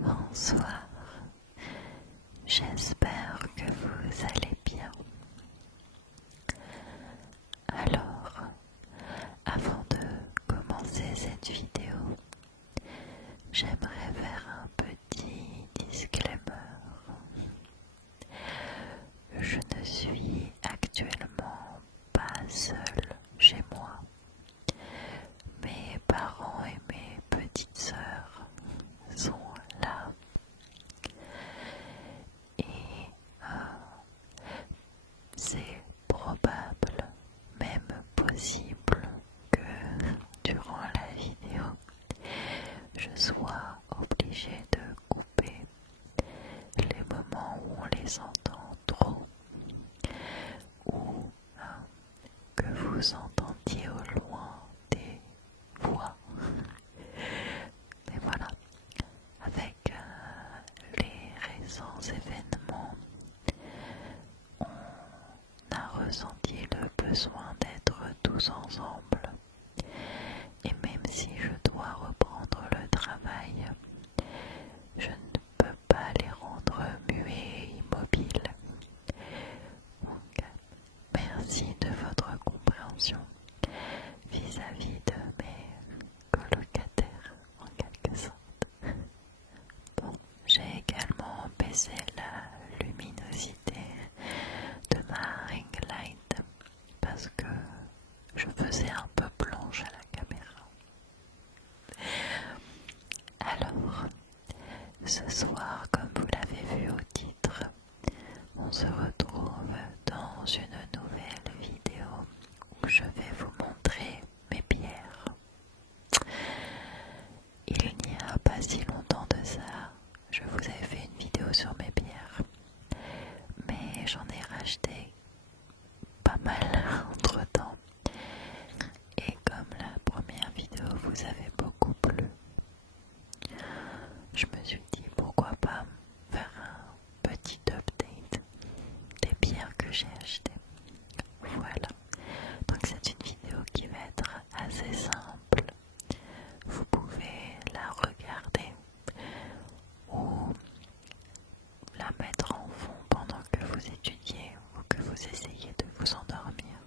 Bonsoir, j'espère que vous allez bien. Alors, avant de commencer cette vidéo, j'aimerais faire un petit disclaimer. Je ne suis actuellement pas seule chez moi. Mes parents et mes petites sœurs sont là. Et c'est probable, même possible, que durant la vidéo, je sois obligée de couper les moments où on les entend trop ou que vous entendiez au loin des voix. Mais voilà, avec les récents événements, on a ressenti le besoin d'être tous ensemble. Et même si je dois reprendre le travail, je ne peux pas les rendre muets et immobiles. Donc, merci de votre compréhension vis-à-vis de mes colocataires, en quelque sorte. Bon, j'ai également baissé la luminosité de ma ring light parce que je faisais un peu blanche à la caméra. Alors, ce soir, comme vous l'avez vu au titre, on se retrouve dans une nouvelle vidéo où je vais vous montrer mes pierres. Il n'y a pas si longtemps de ça, je vous avais fait une vidéo sur mes pierres, mais j'en ai racheté pas mal entre temps. Et comme la première vidéo vous avait beaucoup plu, je me suis dit pourquoi pas faire un petit update des pierres que j'ai achetées. Voilà, donc c'est une vidéo qui va être assez simple. Vous pouvez la regarder ou la mettre en fond pendant que vous étudiez ou que vous essayez de vous endormir.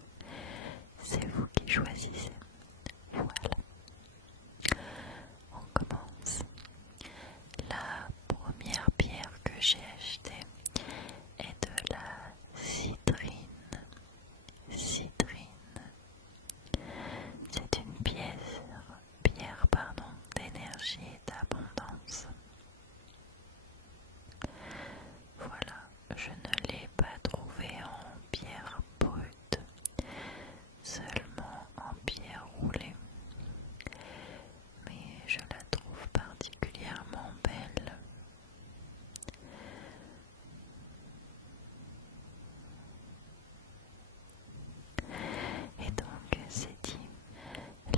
C'est vous qui choisissez. Voilà. On commence. La première pierre que j'ai achetée est de la citrine. C'est une pierre d'énergie et d'abondance. Voilà, je ne l'ai pas trouvée en pierre brute, seulement en pierre roulée. Mais je la trouve particulièrement belle. Et donc, c'est dit,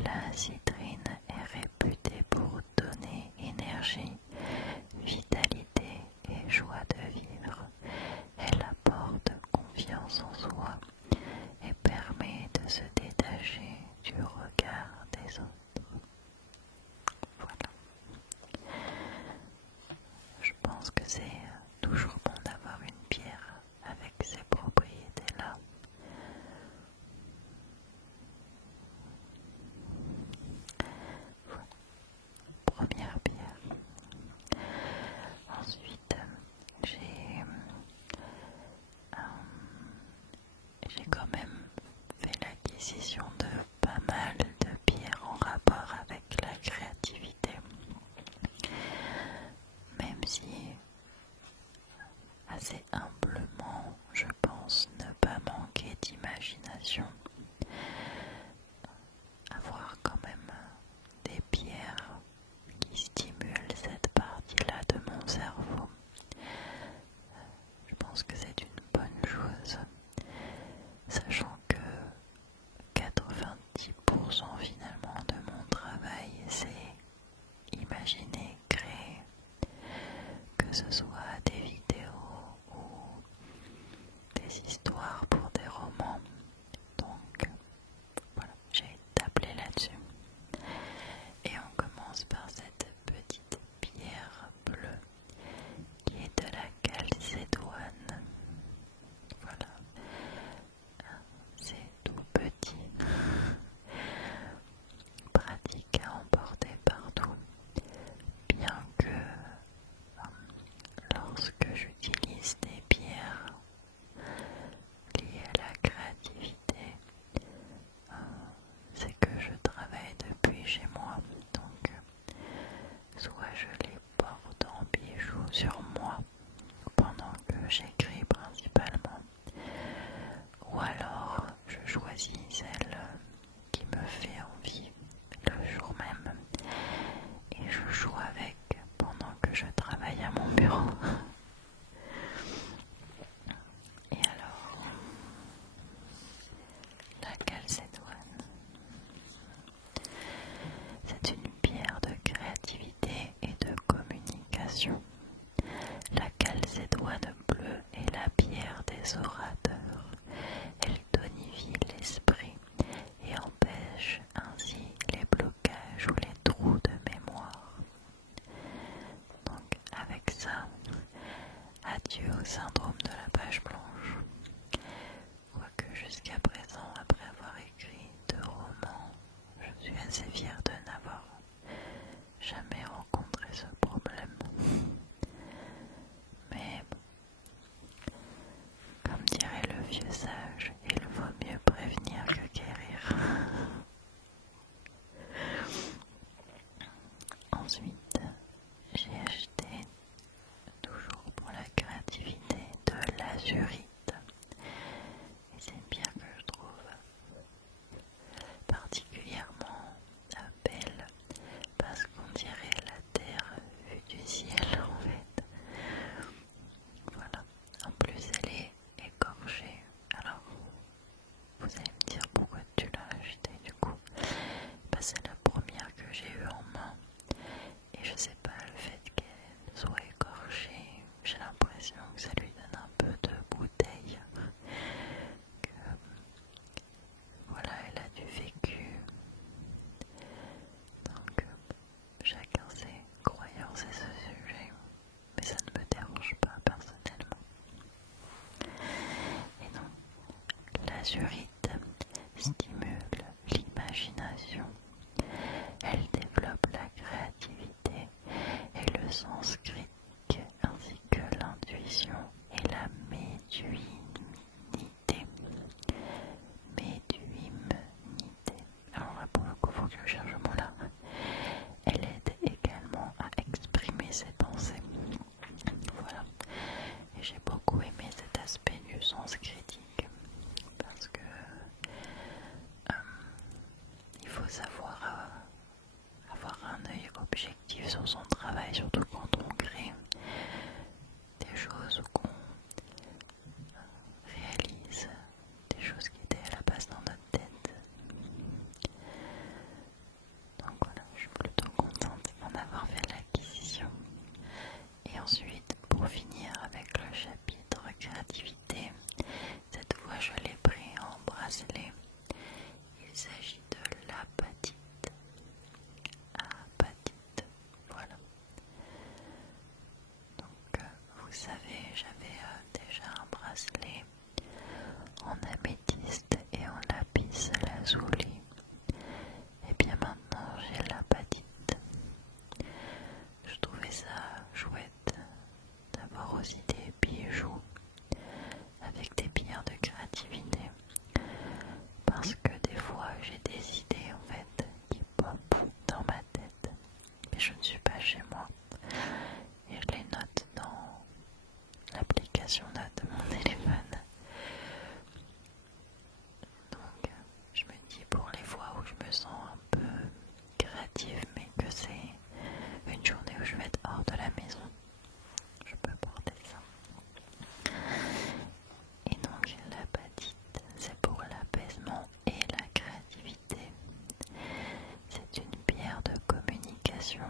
la citrine est réputée pour donner énergie, vitalité et joie de vivre. Elle apporte confiance en soi et permet de se détacher du regard des autres. Voilà. Je pense que c'est toujours bon d'avoir une pierre avec ces propriétés-là. Voilà. Première pierre. Ensuite, j'ai quand même fait l'acquisition de pas mal de pierres en rapport avec la créativité. Même si, assez humblement, je pense ne pas manquer d'imagination, avoir quand même des pierres qui stimulent cette partie-là de mon cerveau. Je pense que c'est une bonne chose, sachant que 90% finalement de mon travail, c'est imaginer, créer, que ce soit des vidéos ou des histoires pour des romans. Donc voilà, j'ai tablé là-dessus. Et on commence par cette petite pierre bleue. l'azurite stimule l'imagination. Elle développe la créativité et le sens critique ainsi que l'intuition et la médiumnité. Alors là pour le coup, il faut que je cherche ce mot-là. Elle aide également à exprimer ses pensées. Voilà. Et j'ai beaucoup aimé cet aspect du sens critique parce que il faut savoir avoir un œil objectif sur son travail, surtout quand on crée des choses ou qu'on réalise des choses qui étaient à la base dans notre tête. Donc voilà, je suis plutôt contente d'en avoir fait l'acquisition. Et ensuite, pour finir avec le chapitre créativité, cette fois je l'ai pris en bracelet. Il s'agit de l'apatite. Apatite, voilà. Donc vous savez, j'avais déjà un bracelet en améthyste et en lapis lazuli. Et bien maintenant j'ai l'apatite. Je trouvais ça chouette d'avoir aussi des bijoux avec des pierres de créativité, parce que des fois j'ai des idées en fait qui popent dans ma tête mais je ne suis pas chez moi et je les note dans l'application note de mon téléphone. Donc je me dis, pour les fois où je me sens un peu créative mais que c'est une journée où je vais être hors de la maison, je peux porter ça. Et donc l'apatite, c'est pour l'apaisement et la créativité. C'est une pierre de communication.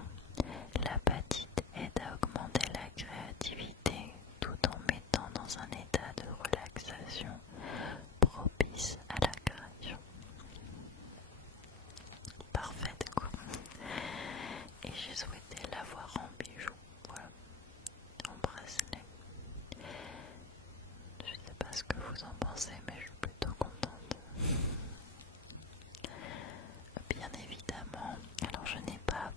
L'apatite aide à augmenter la créativité tout en mettant dans un état de relaxation propice à la création. Parfaite quoi. Et j'ai souhaité l'avoir en bijou, voilà, en bracelet. Je sais pas ce que vous en pensez, mais je suis plutôt contente. Bien évidemment, alors je n'ai pas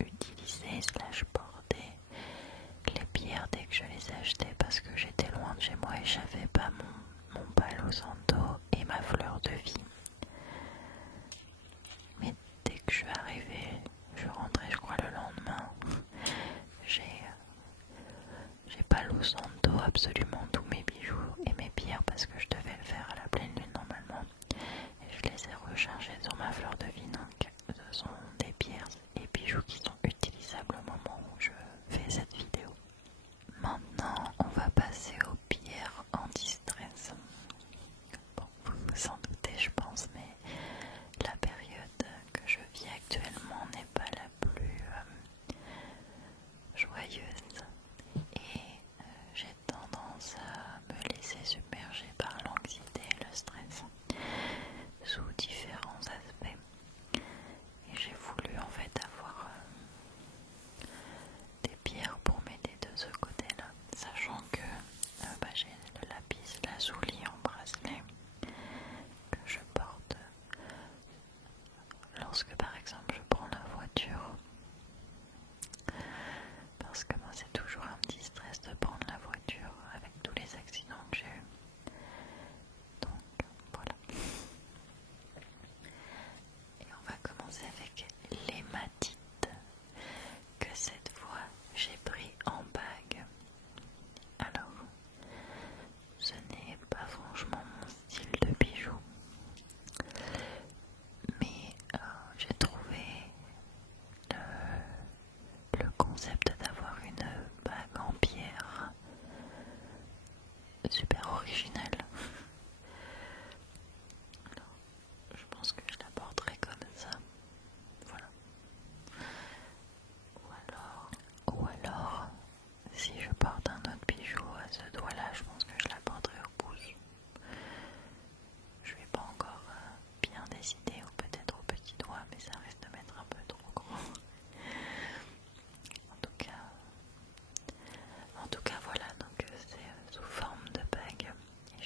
utilisé / porté les pierres dès que je les ai achetées parce que j'étais loin de chez moi et j'avais pas mon palo santo et ma fleur de vie. Mais dès que je suis arrivée, je rentrais je crois le lendemain, j'ai palo santo absolument tous mes bijoux et mes pierres parce que je devais le faire à la pleine lune normalement. Et je les ai rechargés sur ma fleur de vie, donc ce sont des pierres et bijoux qui sont utilisables au moment où je fais cette vidéo. Maintenant, on va passer aux pierres anti-stress. Bon, vous vous en doutez, je pense, mais la période que je vis actuellement n'est pas la plus joyeuse. Et j'ai tendance à me laisser submerger par l'anxiété et le stress sous différents aspects. Et j'ai voulu en fait avoir des pierres pour m'aider de ce côté-là, sachant que j'ai le lapis lazuli en bracelet que je porte lorsque par exemple je prends la voiture, parce que moi c'est toujours un petit stress de prendre la voiture avec tous les accidents que j'ai eus. Donc voilà. Et on va commencer avec l'hématite, que cette fois j'ai pris en bague. Alors, ce n'est pas franchement mon style de bijoux, mais j'ai trouvé le concept d'avoir une bague en pierre super original. Alors, je pense que je la porterai comme ça. Voilà. Ou alors, si je porte un autre bijou à ce doigt-là, je pense que je la porterai au pouce. Je vais pas encore bien décider, ou peut-être au petit doigt, mais ça risque de m'être un peu trop gros. En tout cas voilà, donc c'est sous forme de bague. Et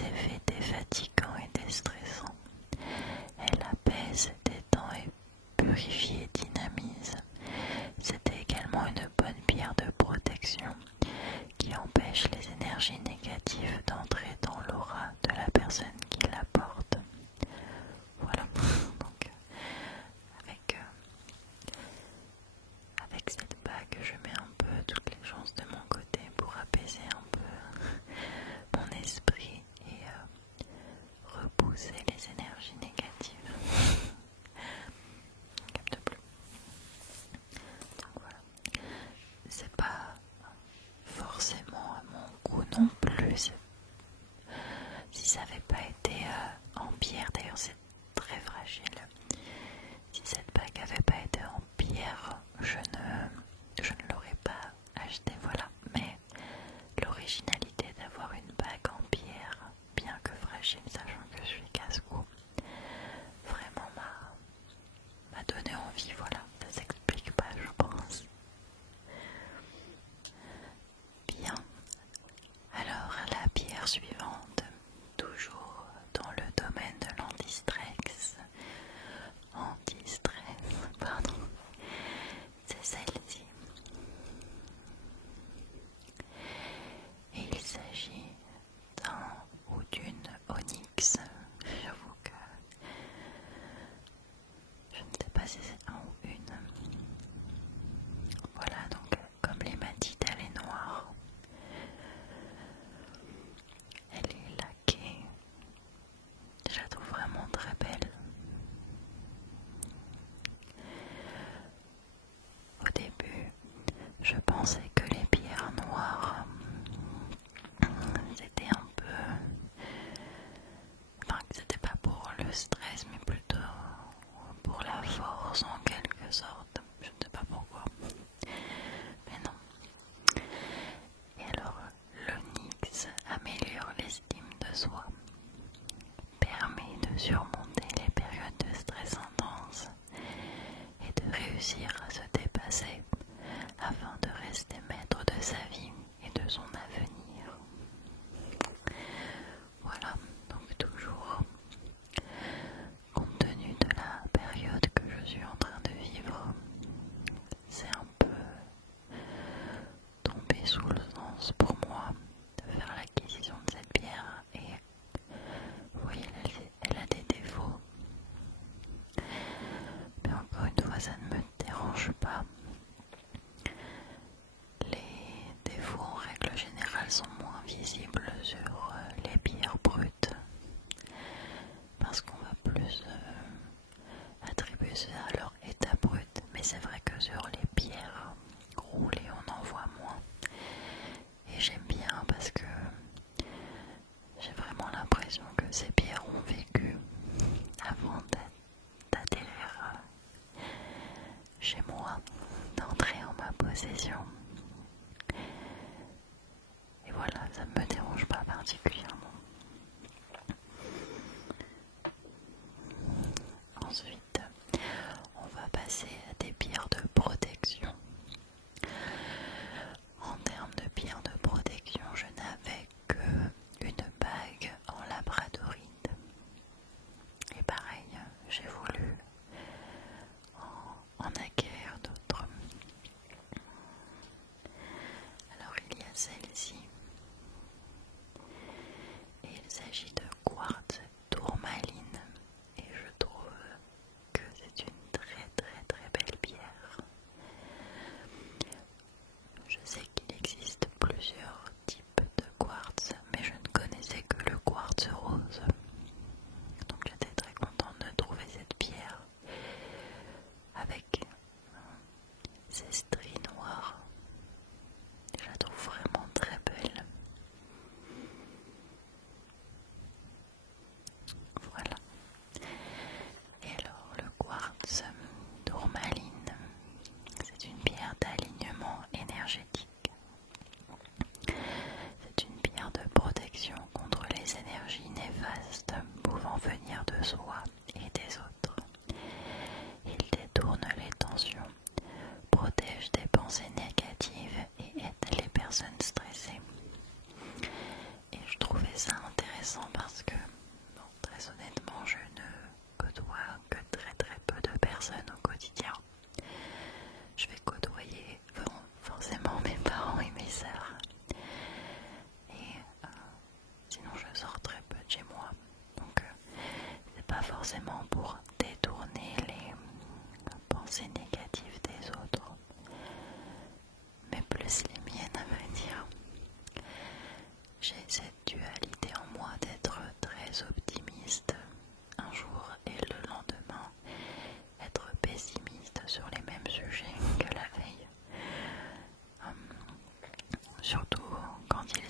effets défatigants et déstressants. Elle apaise, détend et purifie et dynamise. C'est également une bonne pierre de protection qui empêche les énergies négatives d'entrer dans l'aura de la personne qui la porte. Voilà, donc avec cette bague, je mets un peu toutes les chances de mon côté pour apaiser un peu mon esprit et repousser les énergies négatives. On capte plus. Donc voilà. C'est pas forcément à mon goût non plus,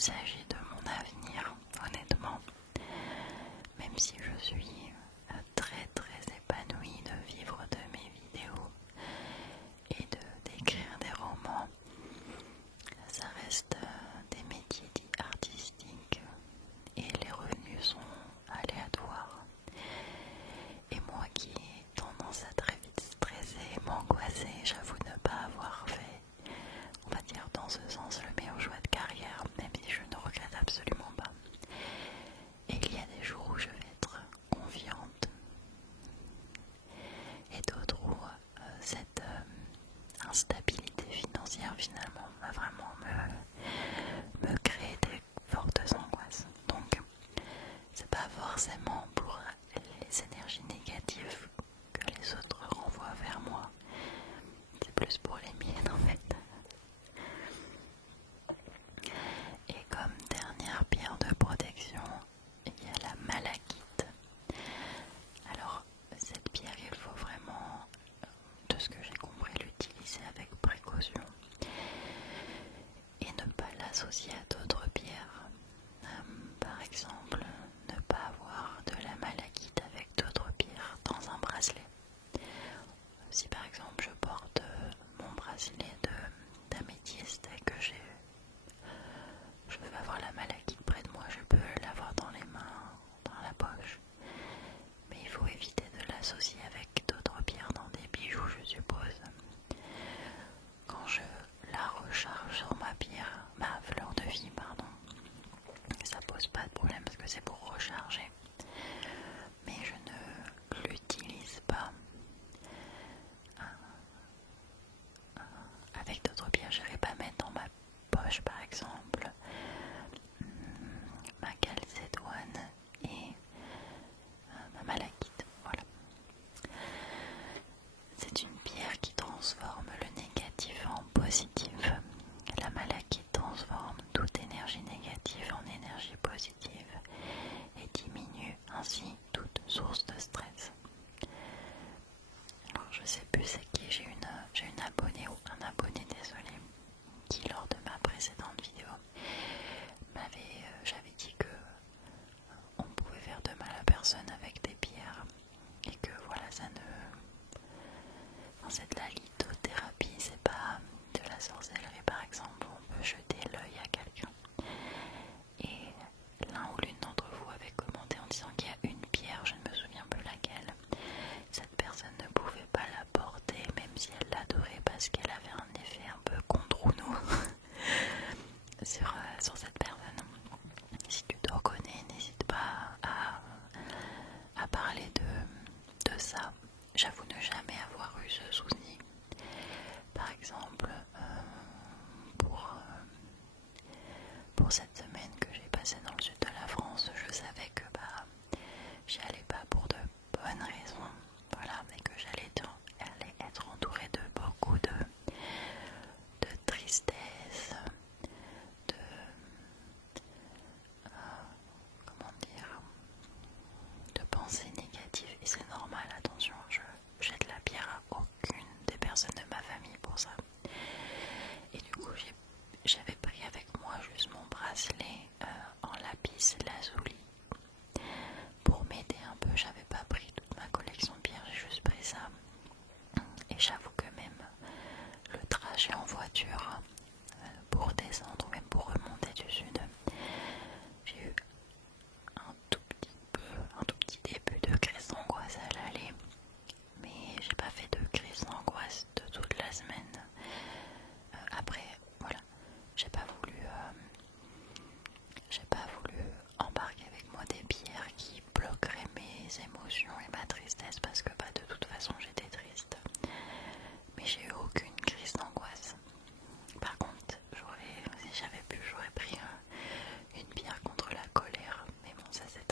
s'agit de mon avenir, honnêtement. Même si je suis très très épanouie de vivre de mes vidéos et d'écrire des romans, ça reste des métiers dits artistiques et les revenus sont aléatoires. Et moi qui ai tendance à très vite stresser et m'angoisser, j'avoue ne pas avoir fait, on va dire dans ce sens, le meilleur choix de carrière, même si je ne regrette absolument pas. Et il y a des jours où je vais être confiante et d'autres où cette instabilité financière finalement va vraiment me créer des fortes angoisses. Donc c'est pas forcément pour les énergies négatives que les autres renvoient vers moi, c'est plus pour les miennes en fait. Et comme dernière pierre de protection, il y a la malachite. Alors cette pierre, il faut vraiment, de ce que j'ai compris, l'utiliser avec précaution et ne pas l'associer à d'autres pierres. Par exemple, ne pas avoir de la malachite avec d'autres pierres dans un bracelet. Si par exemple je porte mon bracelet d'améthyste et que je veux avoir la malachite près de moi, je peux l'avoir dans les mains, dans la poche. Mais il faut éviter de l'associer avec d'autres pierres dans des bijoux, je suppose. Quand je la recharge sur ma fleur de vie, pardon, ça pose pas de problème parce que c'est pour recharger. Mais je ne l'utilise pas avec d'autres pierres. Je ne vais pas mettre dans ma poche par exemple ma calcédoine et ma malachite. Voilà. C'est une pierre qui transforme le négatif en positif. La malachite transforme toute énergie négative en énergie positive et diminue ainsi toute source de stress. Alors je sais plus c'est qui, j'ai une abonnée ou un abonné, désolé, qui lors de ma précédente vidéo j'avais dit que on pouvait faire de mal à personne avec des pierres et que voilà, ça ne... Enfin, c'est de la lithothérapie, c'est pas de la sorcellerie par exemple, on peut jeter l'œil à quelqu'un. Et l'un ou l'une d'entre vous avait commenté en disant qu'il y a une pierre, je ne me souviens plus laquelle, cette personne ne pouvait pas la porter même si elle l'adorait parce qu'elle avait un effet un peu contre nous sur cette personne. Si tu te reconnais, n'hésite pas à parler de ça. J'avoue ne jamais avoir eu ce souci. Par exemple, pour cette semaine que j'ai passée dans le sud de la France, je savais que j'y allais pas pour de bonnes raisons, voilà, et que j'allais être entourée de beaucoup de tristesse, de comment dire, de pensées négatives, et c'est normal, attention, je jette la pierre à aucune des personnes de ma famille pour ça. Et du coup j'avais pris avec moi juste mon bracelet en lapis lazuli pour m'aider un peu. J'avais pas pris toute ma collection de pierres, j'ai juste pris ça. Et j'avoue que même le trajet en voiture pour descendre ou même pour remonter du sud, j'ai eu un tout petit début de crise d'angoisse à l'aller, mais j'ai pas fait de crise d'angoisse de toute la semaine. Après, voilà, j'ai pas voulu embarquer avec moi des pierres qui bloqueraient mes émotions et ma tristesse parce que de toute façon j'étais triste. Mais j'ai eu aucune crise d'angoisse. Par contre, si j'avais pu, j'aurais pris une pierre contre la colère. Mais bon, ça c'est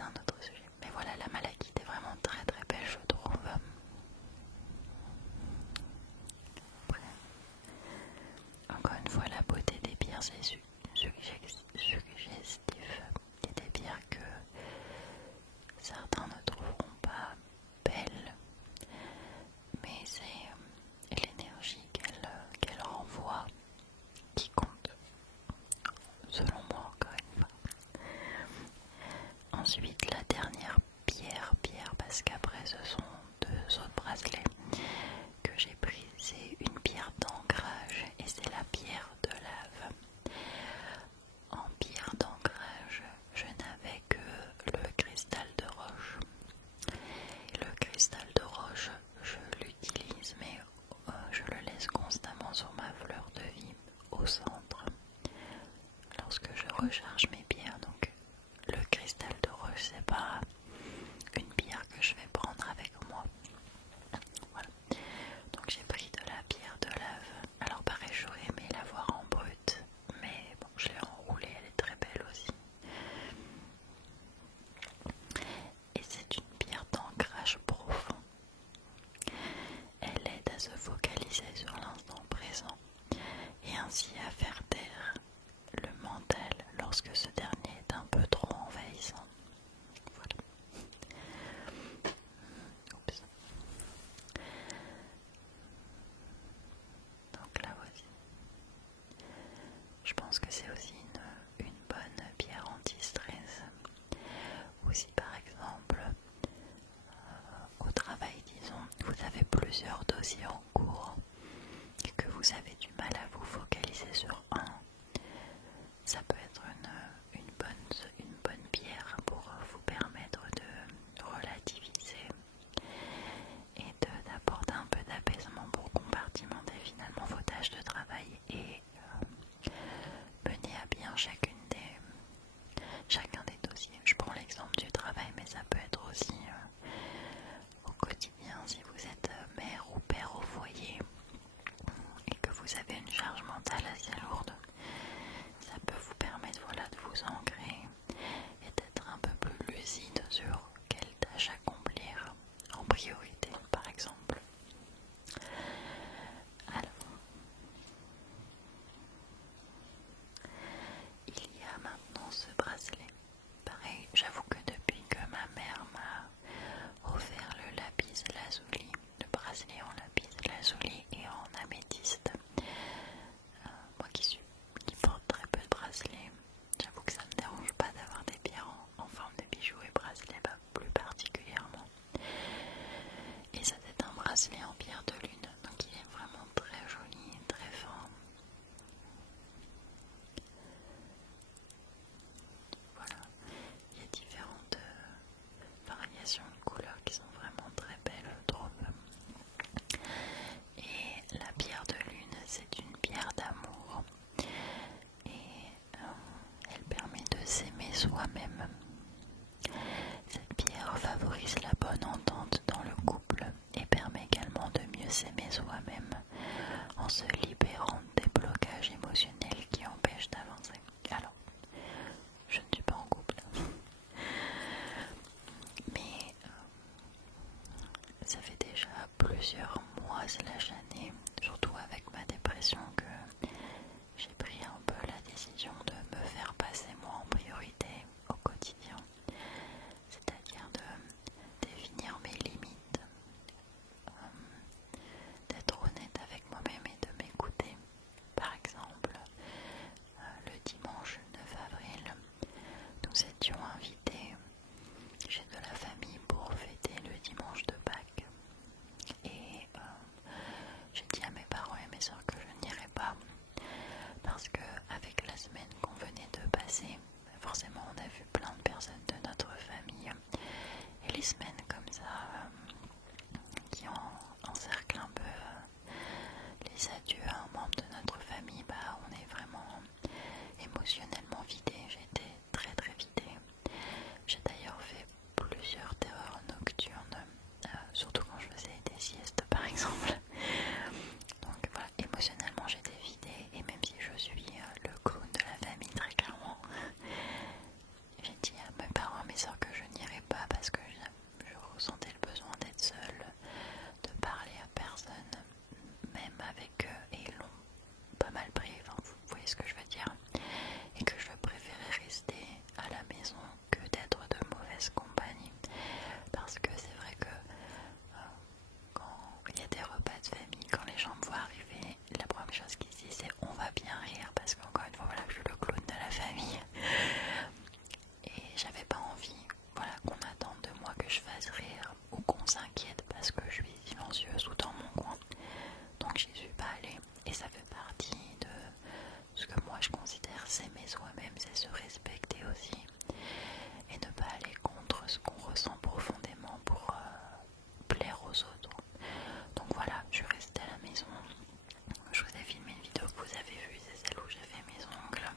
un autre sujet. Mais voilà, la malachite est vraiment très très belle, je trouve. Après, encore une fois, la beauté des pierres, c'est suggestif. Il y a des pierres que certains ne trouveront pas belles, mais c'est l'énergie qu'elle renvoie recharge mes pierres. Donc le cristal de roche, c'est pas une pierre que je vais prendre avec moi. Voilà. Donc j'ai pris de la pierre de lave. Alors pareil, j'aurais aimé la voir en brut, mais bon, je l'ai enroulée, elle est très belle aussi. Et c'est une pierre d'ancrage profond. Elle aide à se focaliser sur l'instant présent et ainsi à faire taire le mental lorsque ce dernier est un peu trop envahissant. Voilà. Oups. Donc là voici. Je pense que c'est aussi une bonne pierre anti-stress. Ou si par exemple au travail, disons, vous avez plusieurs dossiers en cours et que vous avez du mal à vous focaliser sur un, ça peut être une bonne pierre pour vous permettre de relativiser et d'apporter un peu d'apaisement pour compartimenter finalement vos tâches de travail et mener à bien chacun des dossiers. Je prends l'exemple du travail, mais ça peut être aussi au quotidien si vous êtes mère ou père au foyer et que vous avez une charge mentale assez lourde. Ça peut vous permettre de vous ancrer et d'être un peu plus lucide sur quelle tâche accomplir en priorité, par exemple. Alors, il y a maintenant ce bracelet. Pareil, j'avoue que depuis que ma mère m'a offert le lapis lazuli, le bracelet en lapis lazuli et en améthyste, moi qui porte très peu de bracelets, j'avoue que ça me dérange pas d'avoir des pierres en forme de bijoux et bracelets, plus particulièrement. Et ça c'est un bracelet en pierre de lune, donc il est vraiment très joli et très fin. Voilà, il y a différentes variations de couleurs qui sont vraiment très belles, je trouve. Et la pierre de lune, c'est une pierre d'amour et elle permet de s'aimer soi-même. Cette pierre favorise la bonne entente dans le couple et permet également de mieux s'aimer soi-même en se libérant des blocages émotionnels qui empêchent d'avancer. Alors, je ne suis pas en couple, mais ça fait déjà plusieurs mois slash années, surtout avec ma dépression, que j'ai pris un peu la décision de me faire passer moi en priorité au quotidien, c'est-à-dire de définir mes limites, d'être honnête avec moi-même et de m'écouter. Par exemple, le dimanche 9 avril, nous étions invités chez de la famille pour fêter le dimanche de Pâques. Et j'ai dit à mes parents et mes soeurs que je n'irais pas parce que avec la semaine qu'on venait de passer, forcément on a vu plein de personnes de notre famille et les semaines comme ça qui encerclent un peu les adieux à un membre de notre famille, on est vraiment émotionnellement vidé. J'ai été très très vidée. J'ai d'ailleurs fait plusieurs terreurs nocturnes, surtout quand je faisais des siestes par exemple. Donc voilà, émotionnellement j'étais vidée et même si je suis le clown de la famille très clairement, j'ai dit à mes parents, à mes soeurs que je n'irais pas parce que je ressentais le besoin d'être seule, de parler à personne, même avec eux, et ils l'ont pas mal pris, enfin, vous voyez ce que je veux dire, et que je préférais rester à la maison que d'être de mauvaise compagnie, parce que c'est vrai que quand il y a des repas de famille, quand les gens me voient arriver, la première chose qu'ils disent c'est on va bien rire, parce qu'encore une fois voilà, je suis le clown de la famille et j'avais pas envie qu'on attende de moi que je fasse rire ou qu'on s'inquiète parce que je suis silencieuse ou dans mon coin. Donc j'y suis pas allée et ça fait partie de ce que moi je considère s'aimer soi-même, c'est se respecter aussi et ne pas aller contre ce qu'on ressent profondément pour plaire aux autres. Donc voilà, je suis restée à la maison. Je vous ai filmé une vidéo que vous avez vue, c'est celle où j'ai fait mes ongles.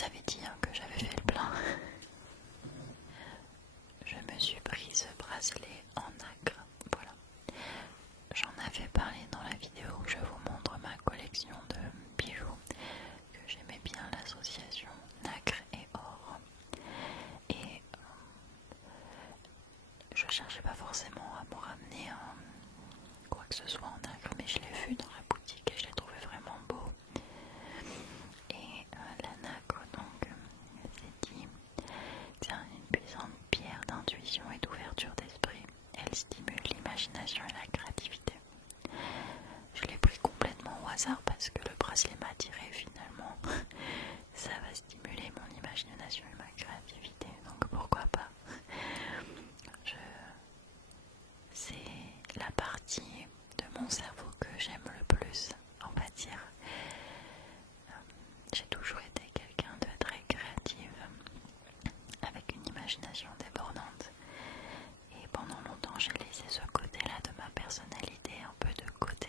vous avais dit hein, que j'avais fait le plein. Je me suis pris ce bracelet en nacre. Voilà. J'en avais parlé dans la vidéo où je vous montre ma collection de bijoux, que j'aimais bien l'association nacre et or. Et je cherchais pas forcément à me ramener quoi que ce soit en nacre, mais je l'ai vu dans la boutique et je l'ai trouvé vraiment beau. Et la nacre, donc, c'est dit, c'est une puissante pierre d'intuition et d'ouverture d'esprit. Elle stimule l'imagination et la créativité. Je l'ai pris complètement au hasard parce que le bracelet m'a attiré finalement. Ça va stimuler mon imagination et ma créativité, donc pourquoi pas. C'est la partie de mon cerveau que j'aime le plus, on va dire. J'ai toujours été quelqu'un de très créative, avec une imagination débordante. Et pendant longtemps, j'ai laissé ce côté-là de ma personnalité un peu de côté.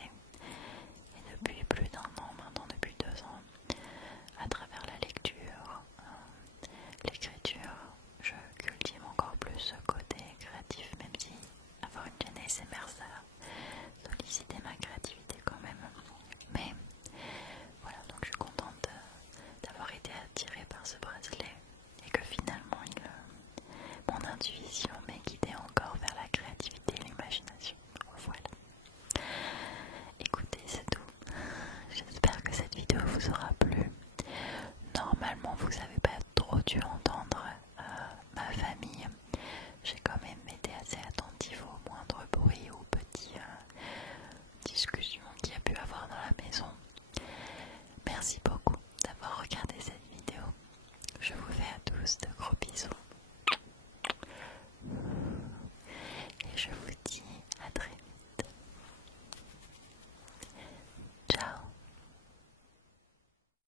Et depuis plus d'1 an, maintenant depuis 2 ans, à travers la lecture, l'écriture, je cultive encore plus ce côté créatif, même si avoir une chaîne ASMR, ça solliciter ma créativité quand même. Mais voilà, donc je suis contente d'avoir été attirée par ce bracelet et que finalement mon intuition m'ait guidée encore vers la créativité et l'imagination.